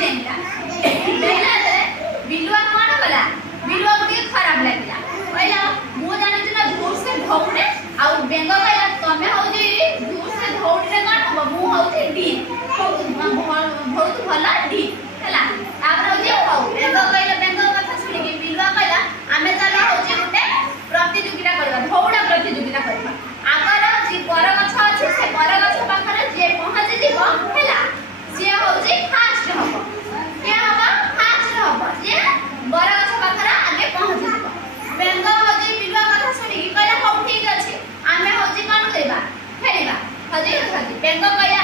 डेंगला डेंगला बिलुआ कौन गला बिलुआ को खराब लागला कहला मु जानि ना दूर से धौड़े आ बेंग कहला तमे हो जे दूर से धौड़ले कौन हो मु हो जे डी बहुत भला डी हला तापर हो जे हो बेंग कहला बेंग कथा सुनि के बिलुआ कहला आमे चलो हो जे गुटे प्रतियोगिता करबा धौड़ा प्रतियोगिता करबा आगर जे बरगछ अछि से बरगछ पाखरे जे पहुंच जीव हला से हो जे फास्ट हबो के हबो फास्ट हबो जे बरगछ पाखरे आगे पहुंच जीव बेंग हो जे बिलुआ कथा सुनि के कहला हो ठीक अछि आमे हो जे कोन करबा खेलिबा हजे बेंग कहला